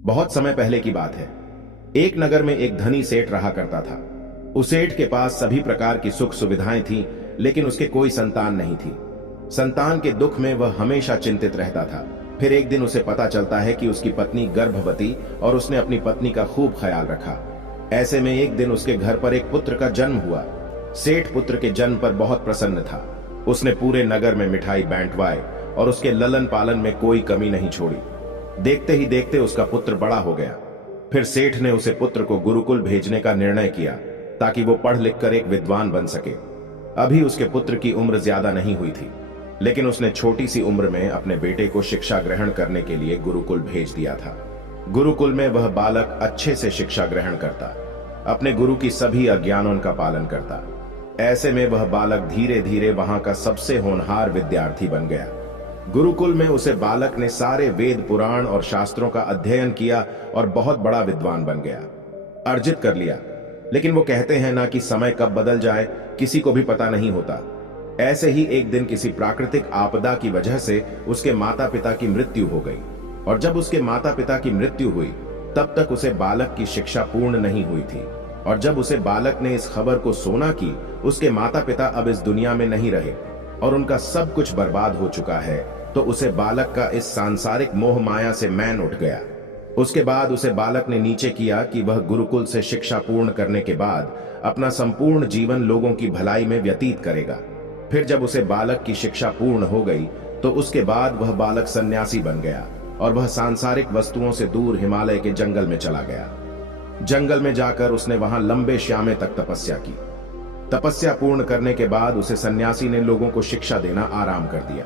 बहुत समय पहले की बात है। एक नगर में एक धनी सेठ रहा करता था। उस सेठ के पास सभी प्रकार की सुख सुविधाएं थीं, लेकिन उसके कोई संतान नहीं थी। संतान के दुख में वह हमेशा चिंतित रहता था। फिर एक दिन उसे पता चलता है कि उसकी पत्नी गर्भवती और उसने अपनी पत्नी का खूब ख्याल रखा। ऐसे में एक दिन उसके घर पर एक पुत्र का जन्म हुआ। सेठ पुत्र के जन्म पर बहुत प्रसन्न था। उसने पूरे नगर में मिठाई बांटवाई और उसके ललन पालन में कोई कमी नहीं छोड़ी। देखते ही देखते उसका पुत्र बड़ा हो गया। फिर सेठ ने उसे पुत्र को गुरुकुल भेजने का निर्णय किया ताकि वो पढ़ लिख कर एक विद्वान बन सके। अभी उसके पुत्र की उम्र ज्यादा नहीं हुई थी, लेकिन उसने छोटी सी उम्र में अपने बेटे को शिक्षा ग्रहण करने के लिए गुरुकुल भेज दिया था। गुरुकुल में वह बालक अच्छे से शिक्षा ग्रहण करता, अपने गुरु की सभी आज्ञाओं का पालन करता। ऐसे में वह बालक धीरे धीरे वहां का सबसे होनहार विद्यार्थी बन गया। गुरुकुल में उसे बालक ने सारे वेद पुराण और शास्त्रों का अध्ययन किया और बहुत बड़ा विद्वान बन गया, अर्जित कर लिया। लेकिन वो कहते हैं ना कि समय कब बदल जाए किसी को भी पता नहीं होता। ऐसे ही एक दिन किसी प्राकृतिक आपदा की वजह से उसके माता पिता की मृत्यु हो गई, और जब उसके माता पिता की मृत्यु हुई तब तक उसे बालक की शिक्षा पूर्ण नहीं हुई थी। और जब उसे बालक ने इस खबर को सुना कि उसके माता पिता अब इस दुनिया में नहीं रहे और उनका सब कुछ बर्बाद हो चुका है, तो उसे बालक का इस सांसारिक मोह माया से मैन उठ गया। उसके बाद उसे बालक ने नीचे किया कि वह गुरुकुल से शिक्षा पूर्ण करने के बाद अपना संपूर्ण जीवन लोगों की भलाई में व्यतीत करेगा। फिर जब उसे बालक की शिक्षा पूर्ण हो गई तो उसके बाद वह बालक सन्यासी बन गया और वह सांसारिक वस्तुओं से दूर हिमालय के जंगल में चला गया। जंगल में जाकर उसने वहां लंबे श्यामे तक तपस्या की। तपस्या पूर्ण करने के बाद उसे सन्यासी ने लोगों को शिक्षा देना आराम कर दिया।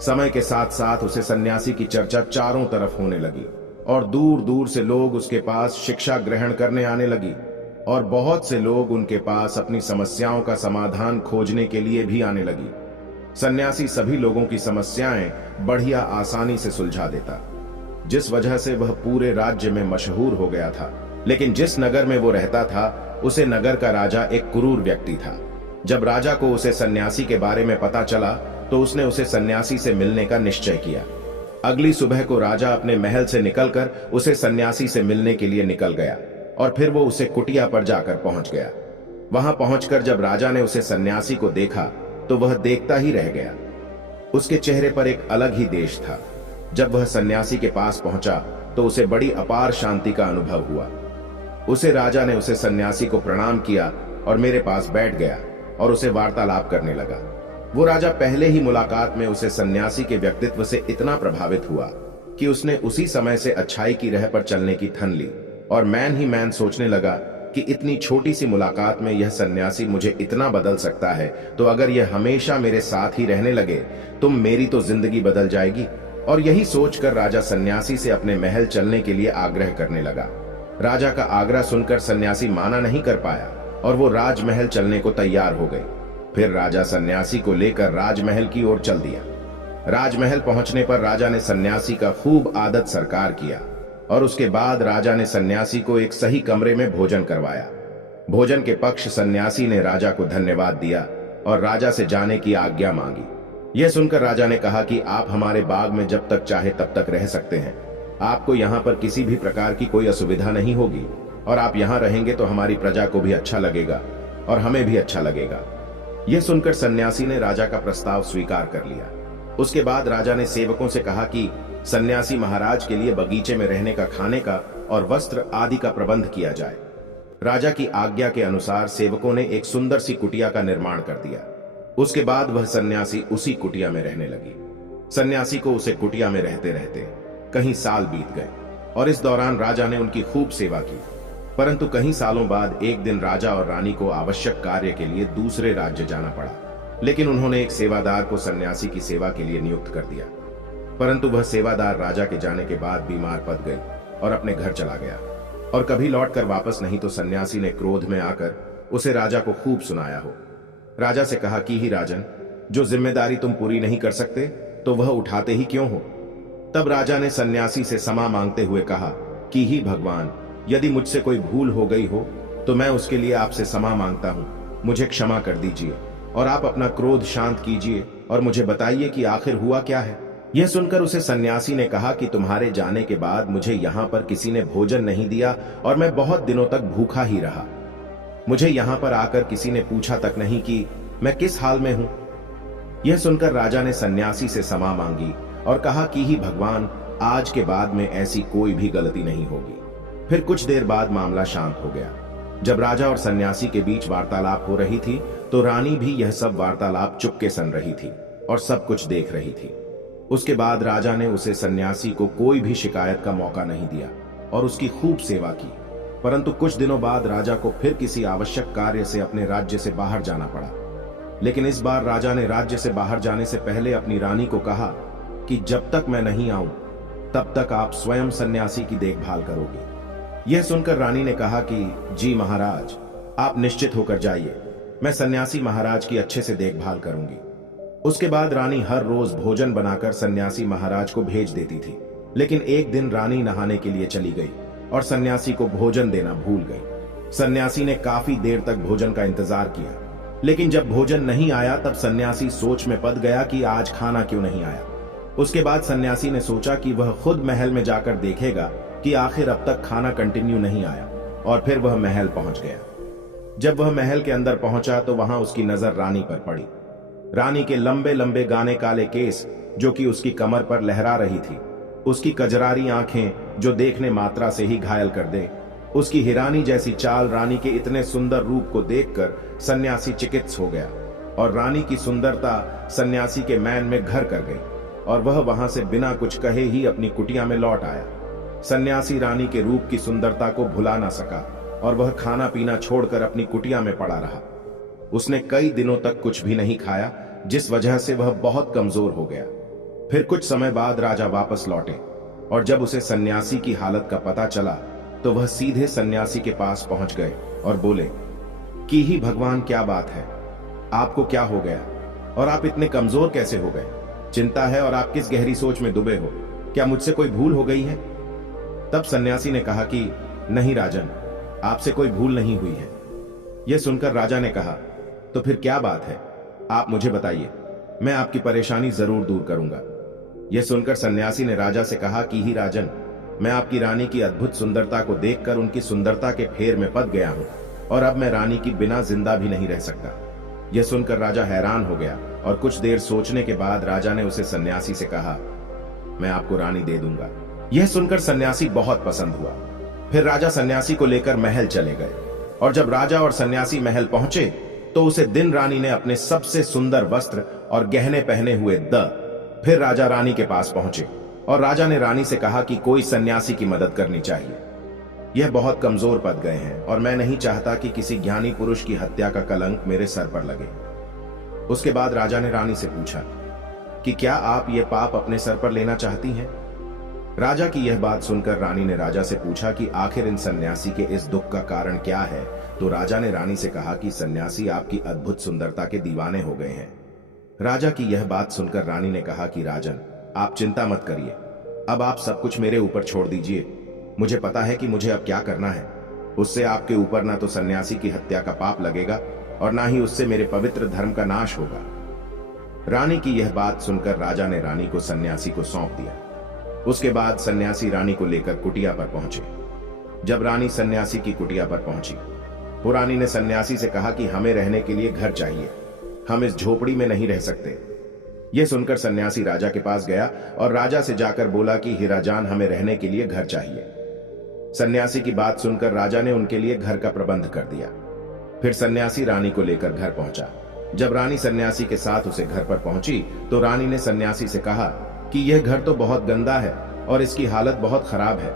समय के साथ साथ उसे सन्यासी की चर्चा चारों तरफ होने लगी और दूर दूर से लोग उसके पास शिक्षा ग्रहण करने आने लगी, और बहुत से लोग उनके पास अपनी समस्याओं का समाधान खोजने के लिए भी आने लगी। सन्यासी सभी लोगों की समस्याएं बढ़िया आसानी से सुलझा देता, जिस वजह से वह पूरे राज्य में मशहूर हो गया था। लेकिन जिस नगर में वो रहता था उसे नगर का राजा एक क्रूर व्यक्ति था। जब राजा को उसे सन्यासी के बारे में पता चला तो उसने उसे सन्यासी से मिलने का निश्चय किया। अगली सुबह को राजा अपने महल से निकलकर उसे सन्यासी से मिलने के लिए निकल गया, और फिर वो उसे कुटिया पर जाकर पहुंच गया। वहां पहुंचकर जब राजा ने उसे सन्यासी को देखा तो वह देखता ही रह गया। उसके चेहरे पर एक अलग ही देश था। जब वह सन्यासी के पास पहुंचा तो उसे बड़ी अपार शांति का अनुभव हुआ। उसे राजा ने उसे सन्यासी को प्रणाम किया और मेरे पास बैठ गया और उसे वार्तालाप करने लगा। वो राजा पहले ही मुलाकात में उसे सन्यासी के व्यक्तित्व से इतना प्रभावित हुआ कि उसने उसी समय से अच्छाई की राह पर चलने की ठन ली, और मैन ही मैन सोचने लगा कि इतनी छोटी सी मुलाकात में यह सन्यासी मुझे इतना बदल सकता है, तो अगर यह हमेशा मेरे साथ ही रहने लगे तो मेरी तो जिंदगी बदल जाएगी। और यही सोचकर राजा सन्यासी से अपने महल चलने के लिए आग्रह करने लगा। राजा का आग्रह सुनकर सन्यासी माना नहीं कर पाया और वो राजमहल चलने को तैयार हो गए। फिर राजा सन्यासी को लेकर राजमहल की ओर चल दिया। राजमहल पहुंचने पर राजा ने सन्यासी का खूब आदर सत्कार किया, और उसके बाद राजा ने सन्यासी को एक सही कमरे में भोजन करवाया। भोजन के पक्ष सन्यासी ने राजा को धन्यवाद दिया और राजा से जाने की आज्ञा मांगी। यह सुनकर राजा ने कहा कि आप हमारे बाग में जब तक चाहे तब तक रह सकते हैं। आपको यहाँ पर किसी भी प्रकार की कोई असुविधा नहीं होगी, और आप यहाँ रहेंगे तो हमारी प्रजा को भी अच्छा लगेगा और हमें भी अच्छा लगेगा। यह सुनकर सन्यासी ने राजा का प्रस्ताव स्वीकार कर लिया। उसके बाद राजा ने सेवकों से कहा कि सन्यासी महाराज के लिए बगीचे में रहने का, खाने का और वस्त्र आदि का प्रबंध किया जाए। राजा की आज्ञा के अनुसार सेवकों ने एक सुंदर सी कुटिया का निर्माण कर दिया। उसके बाद वह सन्यासी उसी कुटिया में रहने लगी। सन्यासी को उसे कुटिया में रहते रहते कई साल बीत गए, और इस दौरान राजा ने उनकी खूब सेवा की। परंतु कई सालों बाद एक दिन राजा और रानी को आवश्यक कार्य के लिए दूसरे राज्य जाना पड़ा, लेकिन उन्होंने एक सेवादार को सन्यासी की सेवा के लिए नियुक्त कर दिया। परंतु वह सेवादार राजा के जाने के बाद बीमार पड़ गई और अपने घर चला गया, और कभी लौटकर वापस नहीं। तो सन्यासी ने क्रोध में आकर उसे राजा को खूब सुनाया हो। राजा से कहा कि ही राजन, जो जिम्मेदारी तुम पूरी नहीं कर सकते तो वह उठाते ही क्यों हो। तब राजा ने सन्यासी से क्षमा मांगते हुए कहा कि ही भगवान, यदि मुझसे कोई भूल हो गई हो तो मैं उसके लिए आपसे क्षमा मांगता हूं। मुझे क्षमा कर दीजिए और आप अपना क्रोध शांत कीजिए और मुझे बताइए कि आखिर हुआ क्या है। यह सुनकर उसे सन्यासी ने कहा कि तुम्हारे जाने के बाद मुझे यहां पर किसी ने भोजन नहीं दिया और मैं बहुत दिनों तक भूखा ही रहा। मुझे यहां पर आकर किसी ने पूछा तक नहीं कि मैं किस हाल में हूं। यह सुनकर राजा ने सन्यासी से क्षमा मांगी और कहा कि ही भगवान, आज के बाद में ऐसी कोई भी गलती नहीं होगी। फिर कुछ देर बाद मामला शांत हो गया। जब राजा और सन्यासी के बीच वार्तालाप हो रही थी तो रानी भी यह सब वार्तालाप चुपके सुन रही थी और सब कुछ देख रही थी। उसके बाद राजा ने उसे सन्यासी को कोई भी शिकायत का मौका नहीं दिया और उसकी खूब सेवा की। परंतु कुछ दिनों बाद राजा को फिर किसी आवश्यक कार्य से अपने राज्य से बाहर जाना पड़ा। लेकिन इस बार राजा ने राज्य से बाहर जाने से पहले अपनी रानी को कहा कि जब तक मैं नहीं आऊं तब तक आप स्वयं सन्यासी की देखभाल करोगे। यह सुनकर रानी ने कहा कि जी महाराज, आप निश्चित होकर जाइए, मैं सन्यासी महाराज की अच्छे से देखभाल करूंगी। उसके बाद रानी हर रोज भोजन बनाकर सन्यासी महाराज को भेज देती थी। लेकिन एक दिन रानी नहाने के लिए चली गई और सन्यासी को भोजन देना भूल गई। सन्यासी ने काफी देर तक भोजन का इंतजार किया, लेकिन जब भोजन नहीं आया तब सन्यासी सोच में पड़ गया कि आज खाना क्यों नहीं आया। उसके बाद सन्यासी ने सोचा कि वह खुद महल में जाकर देखेगा कि आखिर अब तक खाना कंटिन्यू नहीं आया, और फिर वह महल पहुंच गया। जब वह महल के अंदर पहुंचा तो वहां उसकी नजर रानी पर पड़ी। रानी के लंबे लंबे गाने काले केस जो कि उसकी कमर पर लहरा रही थी, उसकी कजरारी आंखें जो देखने मात्रा से ही घायल कर दे, उसकी हिरानी जैसी चाल, रानी के इतने सुंदर रूप को देखकर सन्यासी चिकित्स हो गया और रानी की सुंदरता सन्यासी के मैन में घर कर गई और वह वहां से बिना कुछ कहे ही अपनी कुटिया में लौट आया। सन्यासी रानी के रूप की सुंदरता को भुला ना सका और वह खाना पीना छोड़कर अपनी कुटिया में पड़ा रहा। उसने कई दिनों तक कुछ भी नहीं खाया, जिस वजह से वह बहुत कमजोर हो गया। फिर कुछ समय बाद राजा वापस लौटे और जब उसे सन्यासी की हालत का पता चला तो वह सीधे सन्यासी के पास पहुंच गए और बोले कि ही भगवान, क्या बात है, आपको क्या हो गया और आप इतने कमजोर कैसे हो गए? चिंता है और आप किस गहरी सोच में डूबे हो? क्या मुझसे कोई भूल हो गई है? तब सन्यासी ने कहा कि नहीं राजन, आपसे कोई भूल नहीं हुई है। यह सुनकर राजा ने कहा, तो फिर क्या बात है, आप मुझे बताइए, मैं आपकी परेशानी जरूर दूर करूंगा। यह सुनकर सन्यासी ने राजा से कहा कि ही राजन, मैं आपकी रानी की अद्भुत सुंदरता को देखकर उनकी सुंदरता के फेर में पड़ गया हूं और अब मैं रानी की बिना जिंदा भी नहीं रह सकता। यह सुनकर राजा हैरान हो गया और कुछ देर सोचने के बाद राजा ने उसे सन्यासी से कहा, मैं आपको रानी दे दूंगा। यह सुनकर सन्यासी बहुत पसंद हुआ। फिर राजा सन्यासी को लेकर महल चले गए और जब राजा और सन्यासी महल पहुंचे तो उसे दिन रानी ने अपने सबसे सुंदर वस्त्र और गहने पहने हुए फिर राजा रानी के पास पहुंचे और राजा ने रानी से कहा कि कोई सन्यासी की मदद करनी चाहिए। यह बहुत कमजोर पड़ गए हैं और मैं नहीं चाहता कि किसी ज्ञानी पुरुष की हत्या का कलंक मेरे सर पर लगे। उसके बाद राजा ने रानी से पूछा कि क्या आप यह पाप अपने सर पर लेना चाहती हैं? राजा की यह बात सुनकर रानी ने राजा से पूछा कि आखिर इन सन्यासी के इस दुख का कारण क्या है। तो राजा ने रानी से कहा कि सन्यासी आपकी अद्भुत सुंदरता के दीवाने हो गए हैं। राजा की यह बात सुनकर रानी ने कहा कि राजन, आप चिंता मत करिए, अब आप सब कुछ मेरे ऊपर छोड़ दीजिए। मुझे पता है कि मुझे अब क्या करना है। उससे आपके ऊपर ना तो सन्यासी की हत्या का पाप लगेगा और ना ही उससे मेरे पवित्र धर्म का नाश होगा। रानी की यह बात सुनकर राजा ने रानी को सन्यासी को सौंप दिया। उसके बाद सन्यासी रानी को लेकर कुटिया पर पहुंचे। जब रानी सन्यासी की कुटिया पर पहुंची तो रानी ने सन्यासी से कहा कि हमें रहने के लिए घर चाहिए, हम इस झोपड़ी में नहीं रह सकते। यह सुनकर सन्यासी राजा के पास गया और राजा से जाकर बोला कि हीराजान, हमें रहने के लिए घर चाहिए। सन्यासी की बात सुनकर राजा ने उनके लिए घर का प्रबंध कर दिया। फिर सन्यासी रानी को लेकर घर पहुंचा। जब रानी सन्यासी के साथ उसे घर पर पहुंची तो रानी ने सन्यासी से कहा कि यह घर तो बहुत गंदा है और इसकी हालत बहुत खराब है,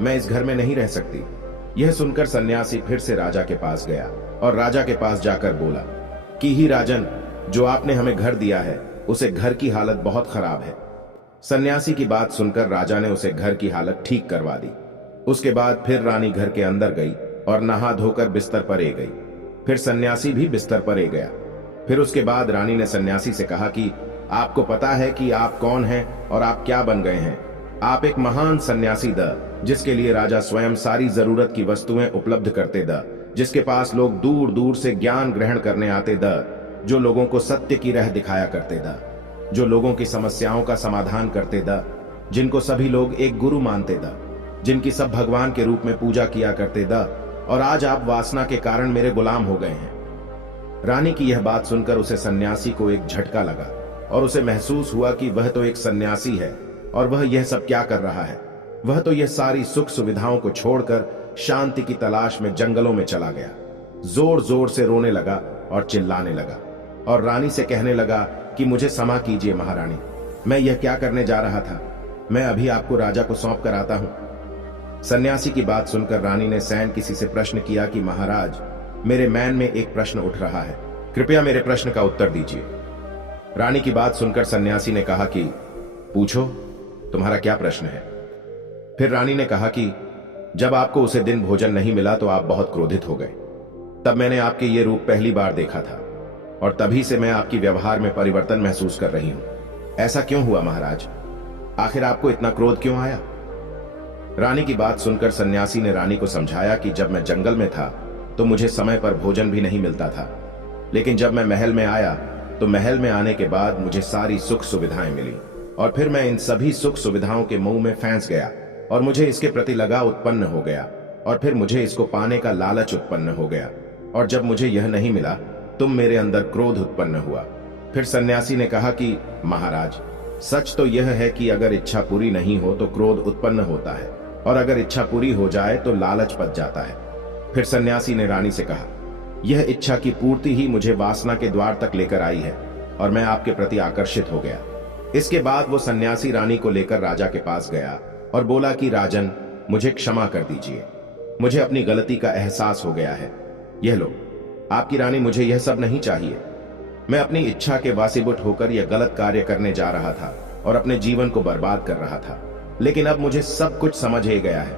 मैं इस घर में नहीं रह सकती। यह सुनकर सन्यासी फिर से राजा के पास गया और राजा के पास जाकर बोला कि ही राजन, जो आपने हमें घर दिया है उसे घर की हालत बहुत खराब है। सन्यासी की बात सुनकर राजा ने उसे घर की हालत ठीक करवा दी। उसके बाद फिर रानी घर के अंदर गई और नहा धोकर बिस्तर पर ए गई। फिर सन्यासी भी बिस्तर पर ए गया। फिर उसके बाद रानी ने सन्यासी से कहा कि आपको पता है कि आप कौन हैं और आप क्या बन गए हैं। आप एक महान सन्यासी जिसके लिए राजा स्वयं सारी जरूरत की वस्तुएं उपलब्ध करते जिसके पास लोग दूर दूर से ज्ञान ग्रहण करने आते जो लोगों को सत्य की राह दिखाया करते जो लोगों की समस्याओं का समाधान करते द, जिनको सभी लोग एक गुरु मानते द, जिनकी सब भगवान के रूप में पूजा किया करते द, और आज आप वासना के कारण मेरे गुलाम हो गए हैं। रानी की यह बात सुनकर उसे सन्यासी को एक झटका लगा और उसे महसूस हुआ कि वह तो एक सन्यासी है और वह यह सब क्या कर रहा है। वह तो यह सारी सुख सुविधाओं को छोड़कर शांति की तलाश में जंगलों में चला गया। जोर जोर से रोने लगा और चिल्लाने लगा और रानी से कहने लगा कि मुझे क्षमा कीजिए महारानी, मैं यह क्या करने जा रहा था। मैं अभी आपको राजा को सौंप कर आता हूं। सन्यासी की बात सुनकर रानी ने सैन किसी से प्रश्न किया कि महाराज, मेरे मन में एक प्रश्न उठ रहा है, कृपया मेरे प्रश्न का उत्तर दीजिए। रानी की बात सुनकर सन्यासी ने कहा कि पूछो, तुम्हारा क्या प्रश्न है। फिर रानी ने कहा कि जब आपको उसे दिन भोजन नहीं मिला तो आप बहुत क्रोधित हो गए। तब मैंने आपके ये रूप पहली बार देखा था और तभी से मैं आपकी व्यवहार में परिवर्तन महसूस कर रही हूं। ऐसा क्यों हुआ महाराज? आखिर आपको इतना क्रोध क्यों आया? रानी की बात सुनकर सन्यासी ने रानी को समझाया कि जब मैं जंगल में था तो मुझे समय पर भोजन भी नहीं मिलता था, लेकिन जब मैं महल में आया तो महल में आने के बाद मुझे सारी सुख सुविधाएं मिली और फिर मैं इन सभी सुख सुविधाओं के मुंह में फंस गया और मुझे इसके प्रति लगाव उत्पन्न हो गया और फिर मुझे इसको पाने का लालच उत्पन्न हो गया और जब मुझे यह नहीं मिला तुम मेरे अंदर क्रोध उत्पन्न हुआ। फिर सन्यासी ने कहा कि महाराज, सच तो यह है कि अगर इच्छा पूरी नहीं हो तो क्रोध उत्पन्न होता है और अगर इच्छा पूरी हो जाए तो लालच पच जाता है। फिर सन्यासी ने रानी से कहा, यह इच्छा की पूर्ति ही मुझे वासना के द्वार तक लेकर आई है और मैं आपके प्रति आकर्षित हो गया। इसके बाद वो सन्यासी रानी को लेकर राजा के पास गया और बोला कि राजन, मुझे क्षमा कर दीजिए, मुझे अपनी गलती का एहसास हो गया है। यह लो, आपकी रानी, मुझे यह सब नहीं चाहिए। मैं अपनी इच्छा के वासीभूत होकर यह गलत कार्य करने जा रहा था और अपने जीवन को बर्बाद कर रहा था, लेकिन अब मुझे सब कुछ समझ ही गया है।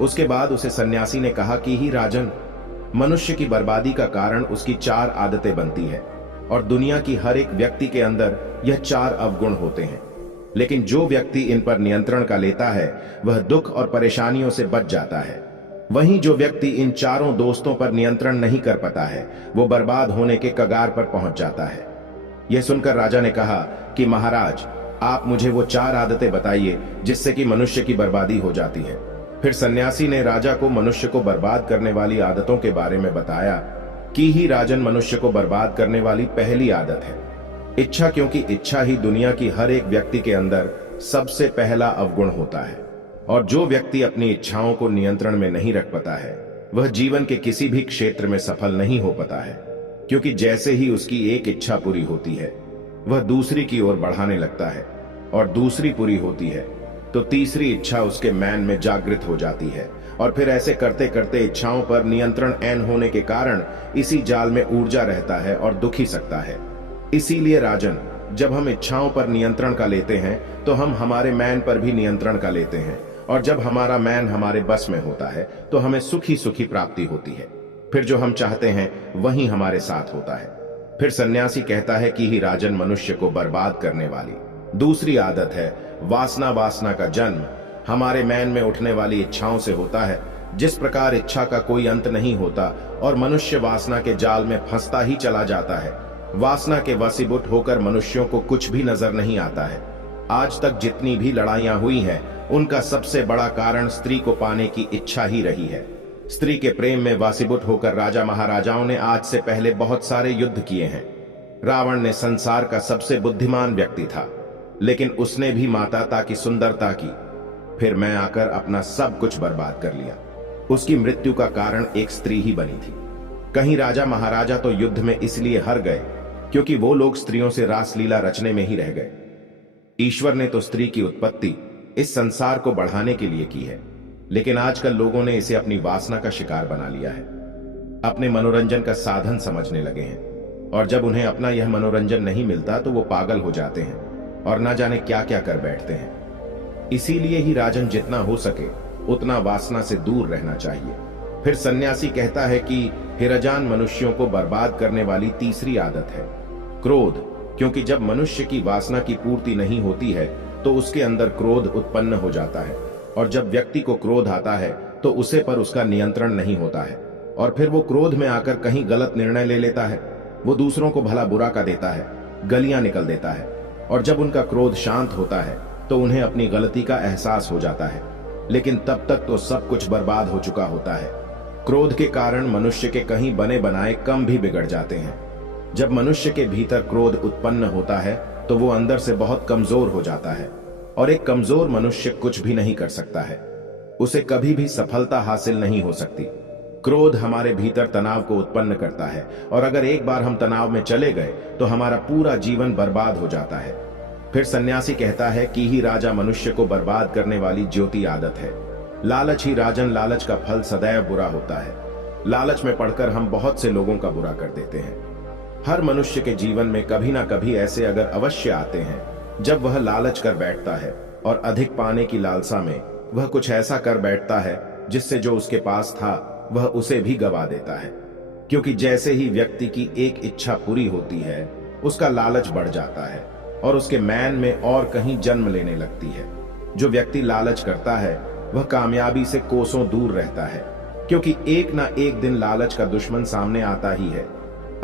उसके बाद उसे सन्यासी ने कहा कि ही राजन, मनुष्य की बर्बादी का कारण उसकी 4 आदतें बनती है और दुनिया की हर एक व्यक्ति के अंदर यह 4 अवगुण होते हैं, लेकिन जो व्यक्ति इन पर नियंत्रण का लेता है वह दुख और परेशानियों से बच जाता है। वहीं जो व्यक्ति इन चारों दोस्तों पर नियंत्रण नहीं कर पाता है वो बर्बाद होने के कगार पर पहुंच जाता है। यह सुनकर राजा ने कहा कि महाराज, आप मुझे वो 4 आदतें बताइए जिससे कि मनुष्य की बर्बादी हो जाती है। फिर सन्यासी ने राजा को मनुष्य को बर्बाद करने वाली आदतों के बारे में बताया कि ही राजन, मनुष्य को बर्बाद करने वाली पहली आदत है इच्छा, क्योंकि इच्छा ही दुनिया की हर एक व्यक्ति के अंदर सबसे पहला अवगुण होता है और जो व्यक्ति अपनी इच्छाओं को नियंत्रण में नहीं रख पाता है वह जीवन के किसी भी क्षेत्र में सफल नहीं हो पाता है, क्योंकि जैसे ही उसकी एक इच्छा पूरी होती है वह दूसरी की ओर बढ़ाने लगता है और दूसरी पूरी होती है तो तीसरी इच्छा उसके मन में जागृत हो जाती है और फिर ऐसे करते करते इच्छाओं पर नियंत्रण ऐन होने के कारण इसी जाल में ऊर्जा रहता है और दुख ही सकता है। इसीलिए राजन, जब हम इच्छाओं पर नियंत्रण का लेते हैं तो हम हमारे मन पर भी नियंत्रण का लेते हैं और जब हमारा मन हमारे बस में होता है तो हमें सुखी सुखी प्राप्ति होती है। फिर जो हम चाहते हैं वही हमारे साथ होता है। फिर सन्यासी कहता है कि ही राजन, मनुष्य को बर्बाद करने वाली दूसरी आदत है वासना। वासना का जन्म हमारे मन में उठने वाली इच्छाओं से होता है। जिस प्रकार इच्छा का कोई अंत नहीं होता और मनुष्य वासना के जाल में फंसता ही चला जाता है, वासना के वशीभूत होकर मनुष्यों को कुछ भी नजर नहीं आता है। आज तक जितनी भी लड़ाइयां हुई हैं उनका सबसे बड़ा कारण स्त्री को पाने की इच्छा ही रही है। स्त्री के प्रेम में वशीभूत होकर राजा महाराजाओं ने आज से पहले बहुत सारे युद्ध किए हैं। रावण ने संसार का सबसे बुद्धिमान व्यक्ति था, लेकिन उसने भी माता की सुंदरता की, फिर मैं आकर अपना सब कुछ बर्बाद कर लिया। उसकी मृत्यु का कारण एक स्त्री ही बनी थी। कहीं राजा महाराजा तो युद्ध में इसलिए हार गए क्योंकि वो लोग स्त्रियों से रासलीला रचने में ही रह गए। ईश्वर ने तो स्त्री की उत्पत्ति इस संसार को बढ़ाने के लिए की है, लेकिन आजकल लोगों ने इसे अपनी वासना का शिकार बना लिया है, अपने मनोरंजन का साधन समझने लगे हैं और जब उन्हें अपना यह मनोरंजन नहीं मिलता तो वो पागल हो जाते हैं और ना जाने क्या क्या कर बैठते हैं। इसीलिए ही राजन, जितना हो सके उतना वासना से दूर रहना चाहिए। फिर सन्यासी कहता है कि हिरजान, मनुष्यों को बर्बाद करने वाली तीसरी आदत है क्रोध, क्योंकि जब मनुष्य की वासना की पूर्ति नहीं होती है तो उसके अंदर क्रोध उत्पन्न हो जाता है और जब व्यक्ति को क्रोध आता है तो उसे पर उसका नियंत्रण नहीं होता है और फिर वो क्रोध में आकर कहीं गलत निर्णय ले लेता है। वो दूसरों को भला बुरा का देता है, गलियां निकल देता है। और जब उनका क्रोध शांत होता है तो उन्हें अपनी गलती का एहसास हो जाता है, लेकिन तब तक तो सब कुछ बर्बाद हो चुका होता है। क्रोध के कारण मनुष्य के कहीं बने बनाए काम भी बिगड़ जाते हैं। जब मनुष्य के भीतर क्रोध उत्पन्न होता है तो वो अंदर से बहुत कमजोर हो जाता है, और एक कमजोर मनुष्य कुछ भी नहीं कर सकता है। उसे कभी भी सफलता हासिल नहीं हो सकती। क्रोध हमारे भीतर तनाव को उत्पन्न करता है, और अगर एक बार हम तनाव में चले गए तो हमारा पूरा जीवन बर्बाद हो जाता है। फिर सन्यासी कहता है कि ही राजा मनुष्य को बर्बाद करने वाली ज्योति आदत है। लालच ही राजन, लालच का फल सदैव बुरा होता है। लालच में पड़कर हम बहुत से लोगों का बुरा कर देते हैं। हर मनुष्य के जीवन में कभी ना कभी ऐसे अगर अवश्य आते हैं जब वह लालच कर बैठता है, और अधिक पाने की लालसा में वह कुछ ऐसा कर बैठता है जिससे जो उसके पास था वह उसे भी गवा देता है। क्योंकि जैसे ही व्यक्ति की एक इच्छा पूरी होती है उसका लालच बढ़ जाता है और उसके मैन में और कहीं जन्म लेने लगती है। जो व्यक्ति लालच करता है वह कामयाबी से कोसों दूर रहता है, क्योंकि एक ना एक दिन लालच का दुश्मन सामने आता ही है।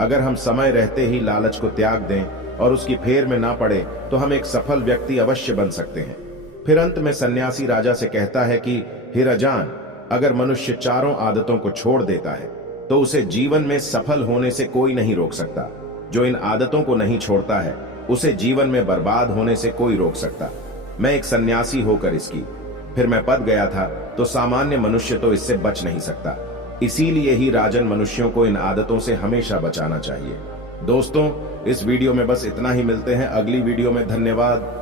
अगर हम समय रहते ही लालच को त्याग दें और उसकी फेर में ना पड़े तो हम एक सफल व्यक्ति अवश्य बन सकते हैं। फिर अंत में सन्यासी राजा से कहता है कि हे राजन, अगर मनुष्य चारों आदतों को छोड़ देता है तो उसे जीवन में सफल होने से कोई नहीं रोक सकता। जो इन आदतों को नहीं छोड़ता है उसे जीवन में बर्बाद होने से कोई रोक सकता। मैं एक सन्यासी होकर इसकी फिर मैं पद गया था तो सामान्य मनुष्य तो इससे बच नहीं सकता। इसीलिए ही राजन मनुष्यों को इन आदतों से हमेशा बचाना चाहिए। दोस्तों, इस वीडियो में बस इतना ही। मिलते हैं अगली वीडियो में। धन्यवाद।